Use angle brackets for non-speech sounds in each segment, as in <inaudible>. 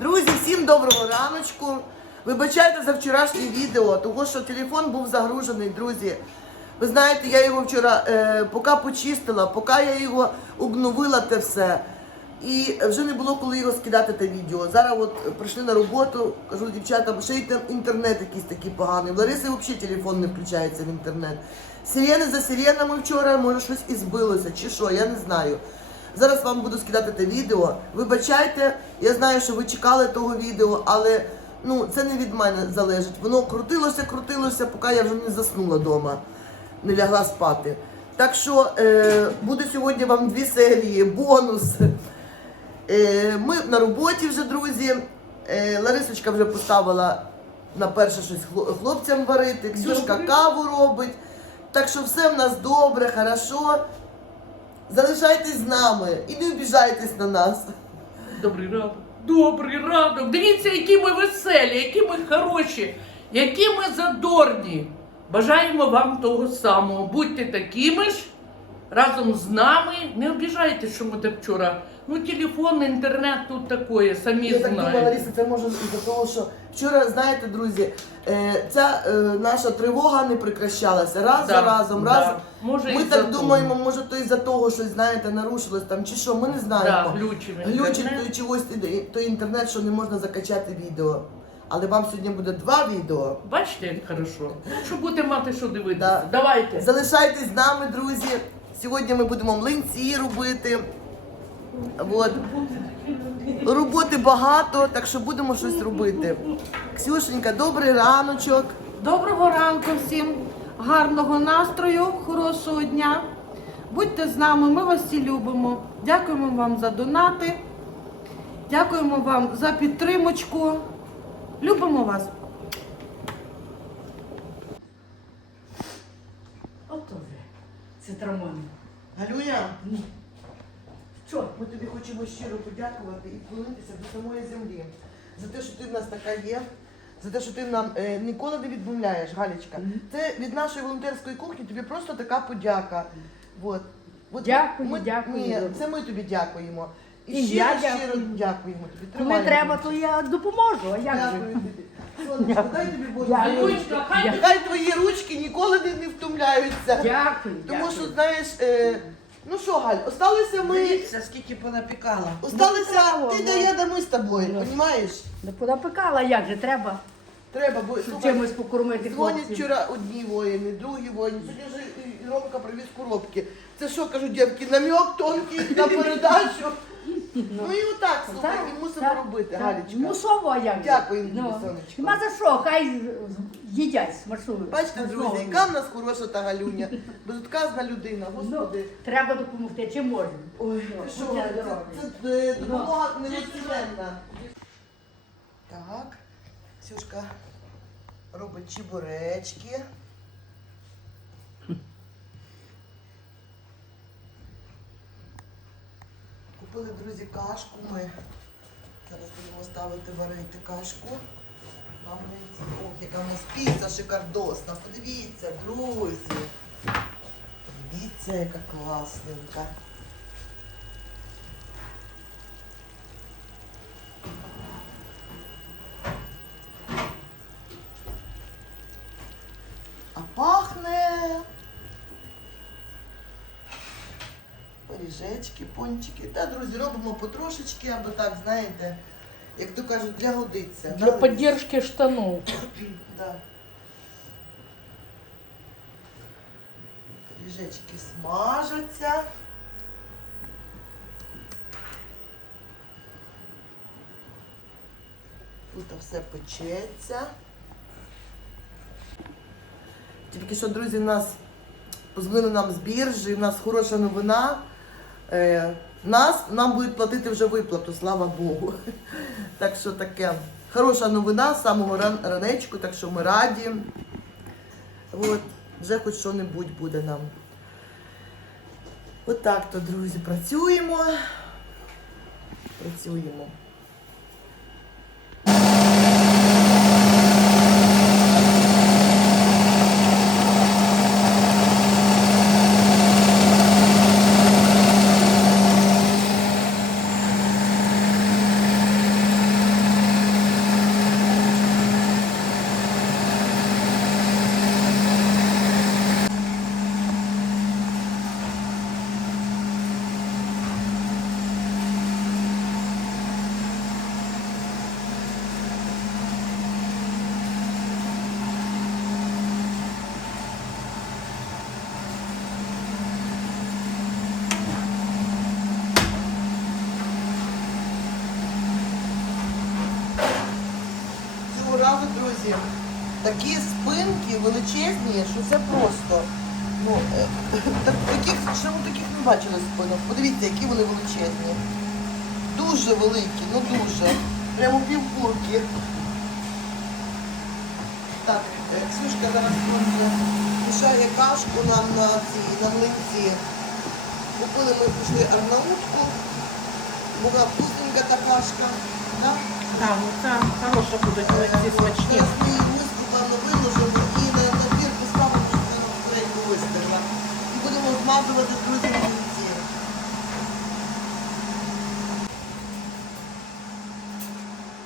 Друзі, всім доброго раночку. Вибачайте за вчорашнє відео, тому що телефон був загружений, друзі. Ви знаєте, я його вчора е, поки почистила, поки я його обновила те все. І вже не було коли його скидати те відео. Зараз от прийшли на роботу, кажу дівчатам, ще й те- інтернет якийсь такий поганий. В Лариси взагалі телефон не включається в інтернет. Сирени за сиренами вчора, може щось і збилося, чи що, я не знаю. Зараз вам буду скидати те відео. Вибачайте, я знаю, що ви чекали того відео, але ну, це не від мене залежить. Воно крутилося, крутилося, поки я вже не заснула вдома, не лягла спати. Так що е, буде сьогодні вам дві серії, бонус. Е, ми на роботі вже, друзі. Е, Ларисочка вже поставила на перше щось хлопцям варити, Ксюшка каву робить. Так що все в нас добре, хорошо. Залишайтесь з нами і не обіжайтесь на нас. Добрий ранок. Добрий ранок. Дивіться, які ми веселі, які ми хороші, які ми задорні. Бажаємо вам того самого. Будьте такими ж разом з нами. Не обіжайтесь, що ми так вчора. Ну, телефон, інтернет тут таке, самі Я так думала, знаєте. Лариса, це може із-за того, що вчора, знаєте, друзі, е, ця е, наша тривога не прекращалася раз Да, за разом, да. раз. Може, Ми із-за так того. думаємо, може то із-за того, що, знаєте, нарушилось там чи що, ми не Да, знаємо. глючив Глючить інтернет. той чогось той- той інтернет, що не можна закачати відео. Але вам сьогодні буде два відео. Бачите, як хорошо. Що будете мати, що дивитися. Да. Давайте. Залишайтесь з нами, друзі. Сьогодні ми будемо млинці робити. От. Роботи багато, так що будемо щось робити. Ксюшенька, добрий раночок. Доброго ранку всім, гарного настрою, хорошого дня. Будьте з нами, ми вас всі любимо. Дякуємо вам за донати. Дякуємо вам за підтримочку. Любимо вас. Ото вже. Трамон. Галюня, Що? ми тобі хочемо щиро подякувати і вклонитися до самої землі за те, що ти в нас така є. За те, що ти нам е, ніколи не відмовляєш, Галічка. Це від нашої волонтерської кухні тобі просто така подяка. От. От Дякую, ми, дякую. Ні, це ми тобі дякуємо. І, І щиро, я щиро дякую. дякуємо тобі. Коли Тримай, треба, то я допоможу. А як Дякую же? тобі. Сонечко, дай тобі Боже. Здоров'я. Ручка, хай Нехай твої ручки ніколи не, не втомляються. Дякую. Тому дякую. що, знаєш, е, ну що, Галь, осталися ми. Дивіться, скільки понапікала. Осталися Ну, ти ну. та я, да ми з тобою, Ну. розумієш? Не понапекала, як же треба Треба, бо щоб слухай, чимось покормити дзвонять хлопців. вчора одні воїни, другі воїни. Сьогодні вже і- і Ромка привіз коробки. Це що, кажу, дівки, намек тонкий на передачу. Ну і отак, слухай, Так, і мусимо так, робити, так. Галічка. Мусово, а як? Дякую, Ну, сонечко. Нема за що, хай їдять смачно. Бачите, друзі, яка в нас хороша та Галюня. Безотказна людина, Ну, господи. треба допомогти, чи можемо. Ой, Ну, ти що, це, це е, допомога неоціненна. Так, Ксюшка робить чебуречки. Купили, друзі, кашку ми. Зараз будемо ставити варити кашку. Нам Ох, яка в нас піца шикардосна. Подивіться, друзі. Подивіться, яка класненька. А пахне. Пончики. Та, друзі, робимо потрошечки, або так, знаєте, як то кажуть, для годиться. Для <clears throat> Да, підтримки штанов. Да. Пиріжечки смажаться. Тут все печеться. Тільки що, друзі, нас позвонили нам з біржі, у нас хороша новина. Е, нас нам будуть платити вже виплату, слава Богу. <laughs> Так що таке хороша новина з самого ран, ранечку, так що ми раді. От, вже хоч що-небудь буде нам. Отак то, друзі, працюємо. Працюємо. Друзі, такі спинки величезні, що це просто. Ну, е, <laughs> таких, ми таких не бачили спинок. Подивіться, які вони величезні. Дуже великі, ну дуже. Прямо півкурки. Так, е, Ксюшка зараз мішає кашку нам на цій, на млинці. Купили ми пішли арнаутку. Була вкусненька та кашка. Да? Так, ну це хороша будуть ці смачні. Ми миску певно виложимо і на набір поставимо, скоренько. І будемо змазувати друзі млинці.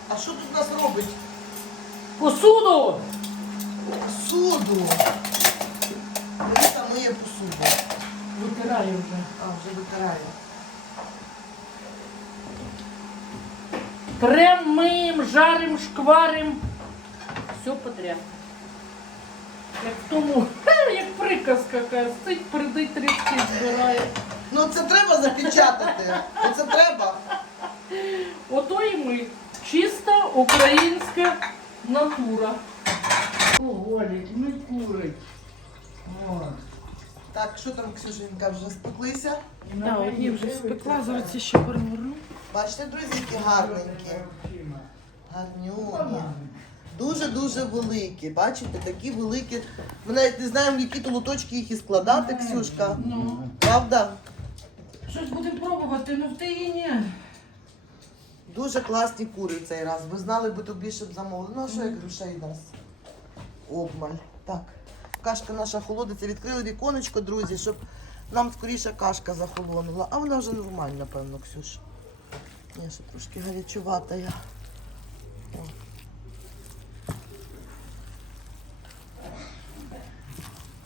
А що тут у нас робить? Посуду! Суду. Літа миє посуду. Витираю вже. А, вже витираю. Трем, миємо, жарим, шкварим. Все подряд. Як в тому, <laughs> як приказка яка, сить, придить, трішки збирає. Ну це треба запечатати. Оце треба. Ото і ми. Чиста українська натура. Голить, не курить. О. Так, що там, Ксюшенька, вже спеклися? Так, одні вже спекла, зараз ще переверну. Бачите, друзі, які гарненькі. Гарнюні. Дуже-дуже великі. Бачите, такі великі. Ми навіть не знаємо, в які то лоточки їх і складати, Ксюшка. Ну, Правда? щось будемо пробувати, ну в і ні. Дуже класні кури в цей раз. Ви знали би то більше б замовили. Ну, а що як грошей нас? Обмаль. Так. Кашка наша холодиться. Відкрили віконечко, друзі, щоб нам скоріше кашка захолонула. А вона вже нормальна, певно, Ксюш. Ні, ще трошки гарячувата я.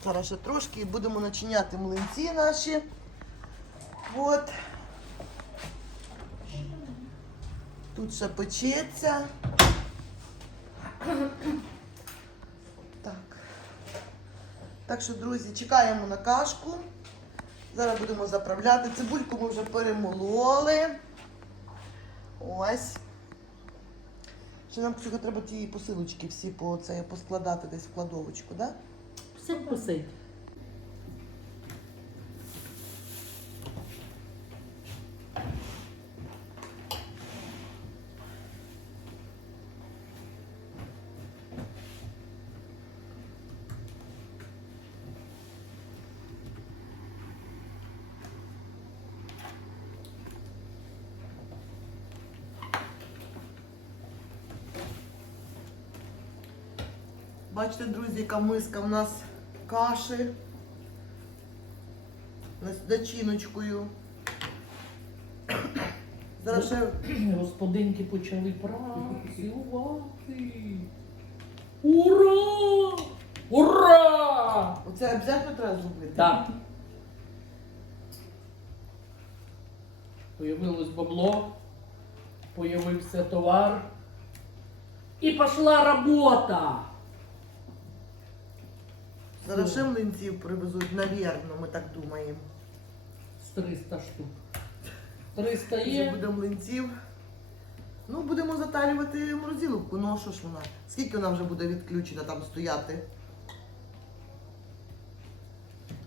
Зараз ще трошки і будемо начиняти млинці наші. От. Тут ще печеться. Так. Так що, друзі, чекаємо на кашку. Зараз будемо заправляти. Цибульку ми вже перемололи. Ось. Ще нам треба ті посилочки всі по це поскладати десь в кладовочку, так? Да? Все посить. Бачите, друзі, яка миска в нас каші з начиночкою. <coughs> Зараз ще Господинки почали працювати. Ура! Ура! оце обов'язково треба зробити. Так. Появилось бабло, появився товар. І пішла робота. Зараз ще млинців привезуть, навірно, ми так думаємо. З 300 штук. 300 Вже є. буде млинців. Ну, будемо затарювати морозиловку. Ну, а що ж вона? Скільки вона вже буде відключена там стояти?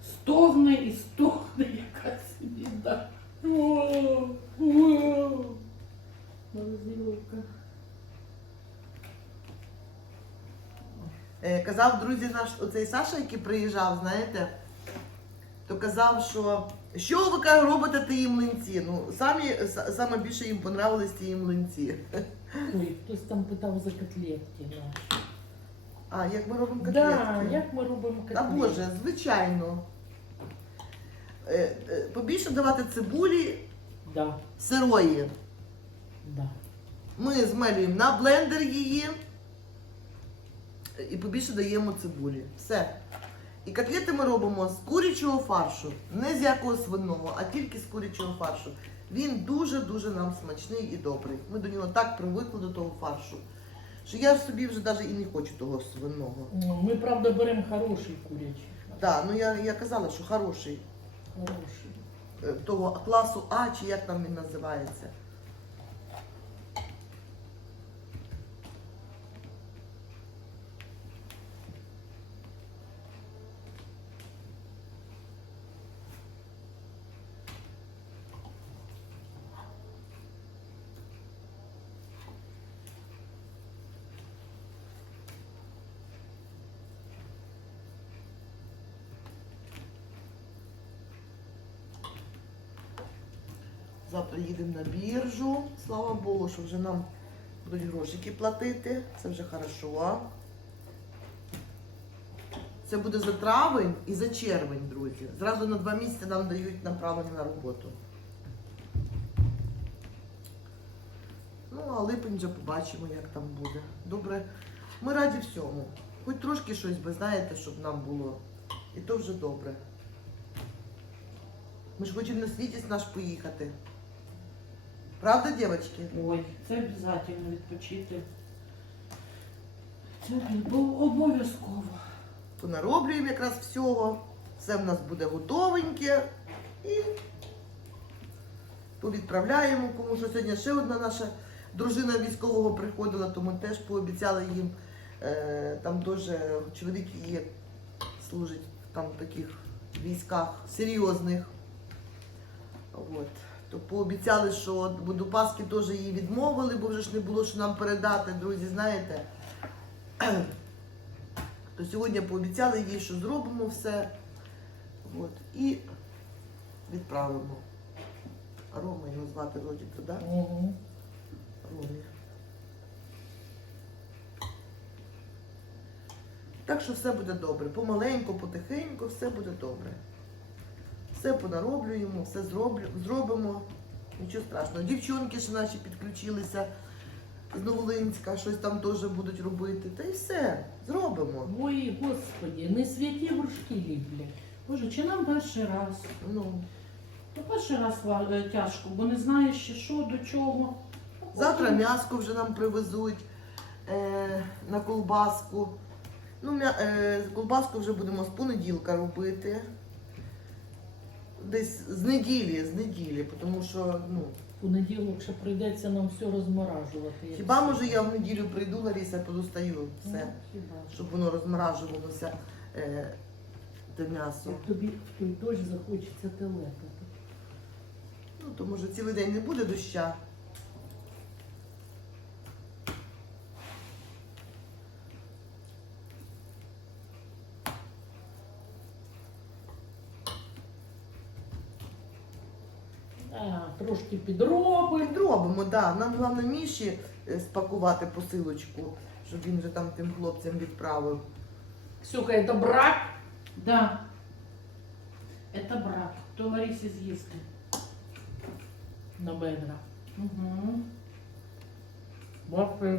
Стогне і стогне якась біда. О, о. Морозиловка. Казав, друзі, наш оцей Саша, який приїжджав, знаєте, то казав, що що ви каже, робите ті млинці? Ну, самі, саме більше їм понравились ті млинці. Ой, хтось там питав за котлетки. наші. А, як ми робимо Да, як ми робимо котлетки? Та Боже, звичайно. Е, е, Побільше давати цибулі Да, сирої. да. Ми змелюємо на блендер її і побільше даємо цибулі. Все. І котлети ми робимо з курячого фаршу, не з якого свиного, а тільки з курячого фаршу. Він дуже-дуже нам смачний і добрий. Ми до нього так привикли до того фаршу, що я собі вже навіть і не хочу того свиного. Ну, Ми, правда, беремо хороший курячий. Так, ну я, я казала, що хороший. Хороший. е, Того класу А, чи як там він називається. Завтра їдемо на біржу. Слава Богу, що вже нам будуть грошики платити. Це вже хорошо. Це буде за травень і за червень, друзі. Зразу на два місяці нам дають направлення на роботу. Ну, а липень вже побачимо, як там буде. Добре. Ми раді всьому. Хоч трошки щось би, знаєте, щоб нам було. І то вже добре. Ми ж хочемо на світі наш поїхати. Правда, дівчатки? Ой, це обов'язково відпочити. Це обов'язково. Понароблюємо якраз всього. Все в нас буде готовеньке. І повідправляємо, кому що сьогодні ще одна наша дружина військового приходила, то ми теж пообіцяли їм. Е, там дуже чоловік її служить там в таких військах серйозних. От. То пообіцяли, що Пасхи теж її відмовили, бо вже ж не було що нам передати, друзі, знаєте. <clears throat> То сьогодні пообіцяли їй, що зробимо все. От. І відправимо. Рома його звати вроді туди. Угу. Ромі. Так що все буде добре. Помаленьку, потихеньку, все буде добре. Все понароблюємо, все зроблю, зробимо. Нічого страшного. Дівчонки ще наші підключилися з Новолинська, щось там теж будуть робити. Та й все, зробимо. Ой, господі, не святі горшки ліплять. Боже, чи нам перший раз? Ну, То перший раз ва- е, тяжко, бо не знаєш ще що, до чого. Завтра м'яско вже нам привезуть е, на колбаску. Ну, м'я, е, колбаску вже будемо з понеділка робити. Десь з неділі, з неділі, тому що, ну, У понеділок ще прийдеться нам все розморажувати. як хіба може я в неділю прийду, Ларіса, подостаю Ну, все, хіба щоб воно розморажувалося е, те м'ясо. Як тобі в той дощ захочеться телепати. Ну, то може цілий день не буде доща. А, трошки підробимо. Підробимо, да. Нам головне Міші е, спакувати посилочку, щоб він вже там тим хлопцям відправив. Ксюха, это брак? Да. Это брак. То Ларисе з'їсти. На бедра. Угу. Бабка і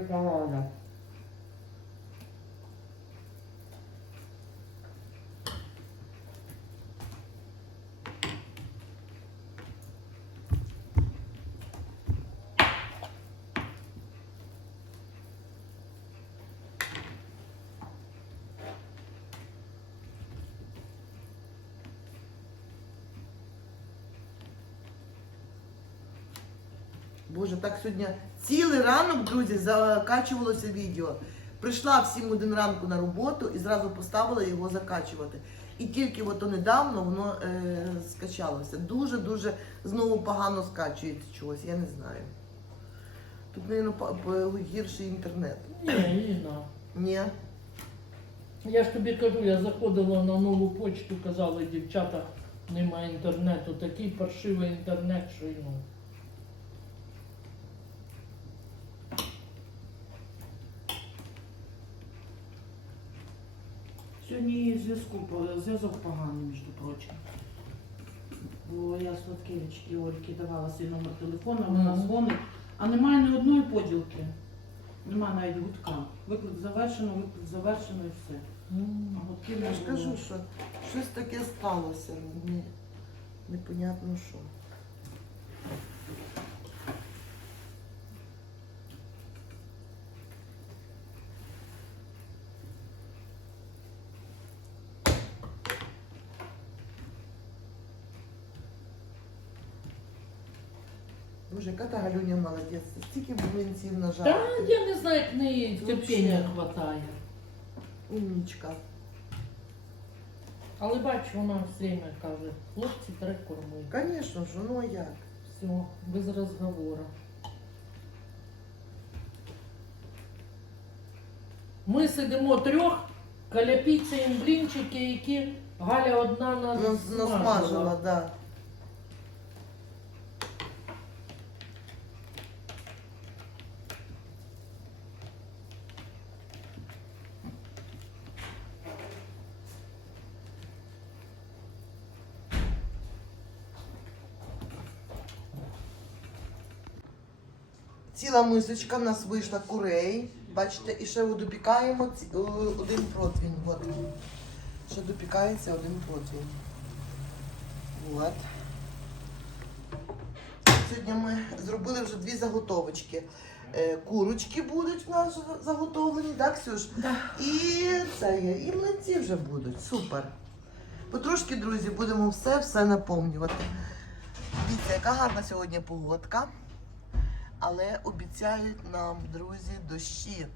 Боже, так сьогодні цілий ранок, друзі, закачувалося відео. Прийшла в 7 годин ранку на роботу і зразу поставила його закачувати. І тільки ото недавно воно е, скачалося. Дуже-дуже знову погано скачується чогось, я не знаю. Тут, мабуть, гірший інтернет. Ні, Інна. Ні. Я ж тобі кажу, я заходила на нову почту, казали дівчата, немає інтернету. Такий паршивий інтернет, що й ну. Сьогодні зв'язку зв'язок поганий, між прочим. Бо я Сладкевички Ольки давала свій номер телефону, вона Мгм. дзвонить, а немає ні одної поділки. Немає навіть гудка. Виклик завершено, виклик завершено і все. А гудків не Я ж було. кажу, що щось таке сталося. Не, непонятно що. Боже, яка та Галюня молодець. Стільки блинців нажала. Та я не знаю, як неї терпіння хватає. Умнічка. Але бачу, вона все время каже, хлопці треба кормити. Звісно ж, ну а як? Все, без розговору. Ми сидимо трьох, каляпіться їм блінчики, які Галя одна нас Нас- Насмажила, так. Да. Ціла мисочка в нас вийшла курей. Бачите, і ще допікаємо о, один противень. От. Ще допікається один противень. От. Сьогодні ми зробили вже дві заготовочки. Е, Курочки будуть в нас заготовлені, так, Ксюш? Да. І це є, і млинці вже будуть. Супер. Потрошки, друзі, будемо все-все наповнювати. Дивіться, яка гарна сьогодні погодка. Але обіцяють нам, друзі, дощі.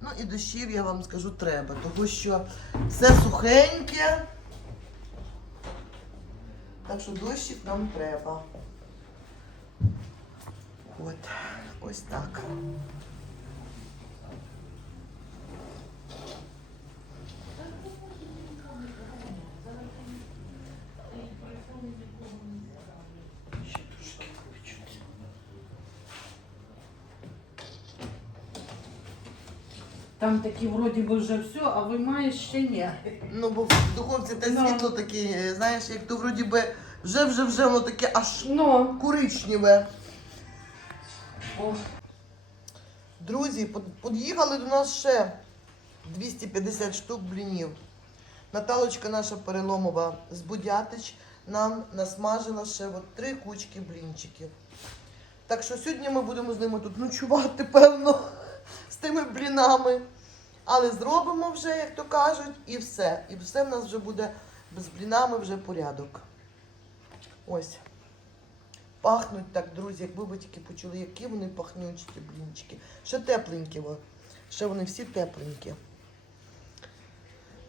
Ну і дощів я вам скажу треба, тому що все сухеньке. Так що дощик нам треба. От, ось так. Там такі вроді би вже все, а ви маєш ще ні. Ну, бо в духовці те Ну. світло таке, знаєш, як то вроді би вже вже вже воно таке аж Ну, коричневе. О. Друзі, под- під'їхали до нас ще 250 штук блінів. Наталочка наша переломова з Будятич нам насмажила ще от три кучки блінчиків. Так що сьогодні ми будемо з ними тут ночувати, певно, тими блінами. Але зробимо вже, як то кажуть, і все. І все в нас вже буде з блінами вже порядок. Ось. Пахнуть так, друзі, якби ви тільки почули, які вони пахнючі, ті блінчики. Ще тепленькі, во. ще вони всі тепленькі.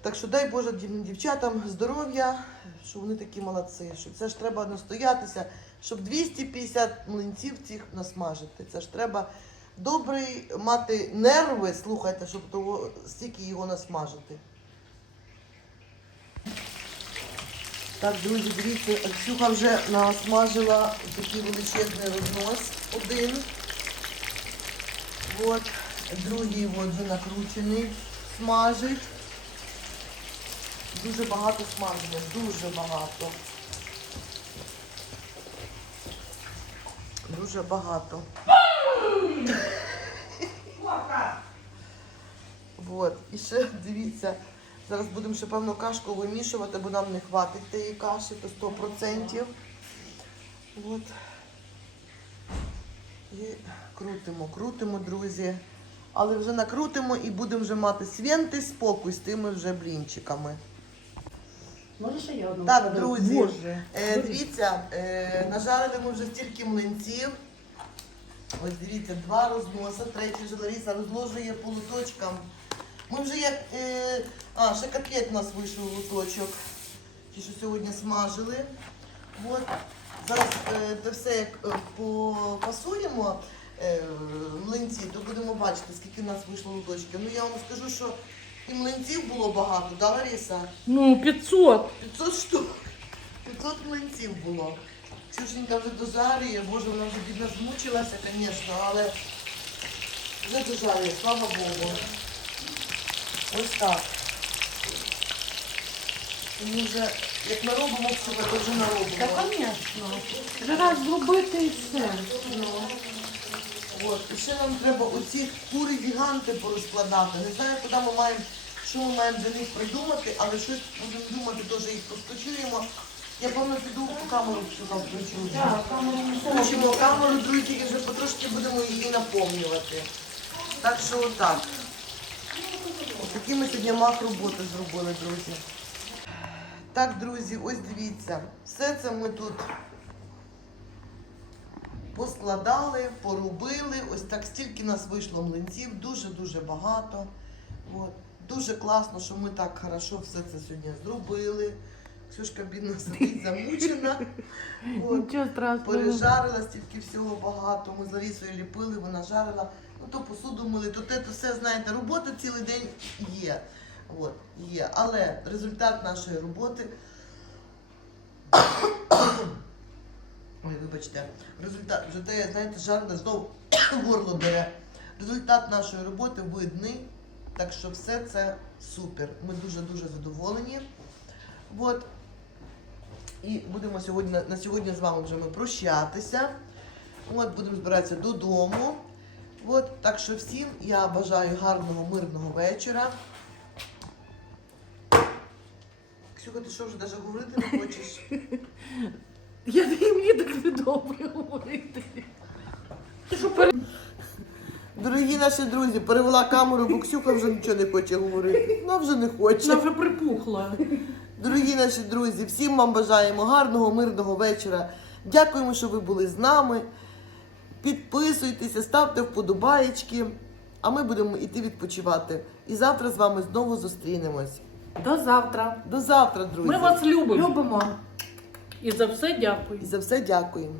Так що дай Боже дівчатам здоров'я, що вони такі молодці, що це ж треба настоятися, щоб 250 млинців цих насмажити. Це ж треба добрий мати нерви, слухайте, щоб того, стільки його насмажити. Так, друзі, дивіться, Ксюха вже насмажила такий величезний рознос один. От, другий от вже накручений, смажить. Дуже багато смаження, дуже багато. Дуже багато. От, і ще дивіться, зараз будемо ще певно кашку вимішувати, бо нам не хватить тієї каші, то 100%. От. І крутимо, крутимо, друзі. Але вже накрутимо і будемо вже мати святий спокій з тими вже блінчиками. Може, ще я одну Так, друзі, Боже. Е, дивіться, е, нажарили ми вже стільки млинців. Ось дивіться, два розноса, третій вже Лариса розложує по луточкам. Ми вже як. Е, а, ще котлет у нас вийшов луточок. Ті, що сьогодні смажили. От. Зараз е, це все як е, попасуємо е, млинці, то будемо бачити, скільки в нас вийшло луточків. Ну я вам скажу, що і млинців було багато, да, Лариса? Ну, 500. 500 штук. 500 млинців було. Ксюшенька вже дожарює, боже, вона вже бідна змучилася, звісно, але вже дожарює, слава Богу. Ось так. Ми вже, як наробимо Ксюха, то вже та наробимо. звісно. Вже раз зробити і все. От. І ще нам треба оці кури гіганти порозкладати. Не знаю, куди ми маємо, що ми маємо для них придумати, але щось будемо думати, теж їх постачуємо. Я піду камеру сюди включу. Камеру Включимо камеру, друзі, і вже потрошки будемо її наповнювати. Так що отак. Такі ми сьогодні мах роботи зробили, друзі. Так, друзі, ось дивіться. Все це ми тут поскладали, поробили. Ось так стільки нас вийшло млинців, дуже-дуже багато. От. Дуже класно, що ми так хорошо все це сьогодні зробили. Ксюшка бідна сидить замучена. <laughs> От. Нічого страшного. Пережарила стільки всього багато. Ми з Ларісою ліпили, вона жарила. Ну то посуду мили, то те, то все, знаєте, робота цілий день є. От, є. Але результат нашої роботи. <coughs> Ой, вибачте, результат, вже те, знаєте, жарила, знову <coughs> горло бере. Результат нашої роботи видний. Так що все це супер. Ми дуже-дуже задоволені. От. І будемо сьогодні на- на сьогодні з вами вже ми прощатися. От будемо збиратися додому. От, так що всім я бажаю гарного, мирного вечора. Ксюха, ти що вже навіть говорити не хочеш? <laughs> Я мені так недобре говорити. Дорогі наші друзі, перевела камеру, бо Ксюха вже нічого не хоче говорити. Вона вже не хоче. Вона вже припухла. Дорогі наші друзі, всім вам бажаємо гарного, мирного вечора. Дякуємо, що ви були з нами. Підписуйтеся, ставте вподобаєчки, а ми будемо йти відпочивати. І завтра з вами знову зустрінемось. До завтра. До завтра, друзі. Ми вас любимо. Любимо. І за все дякую. І за все дякуємо.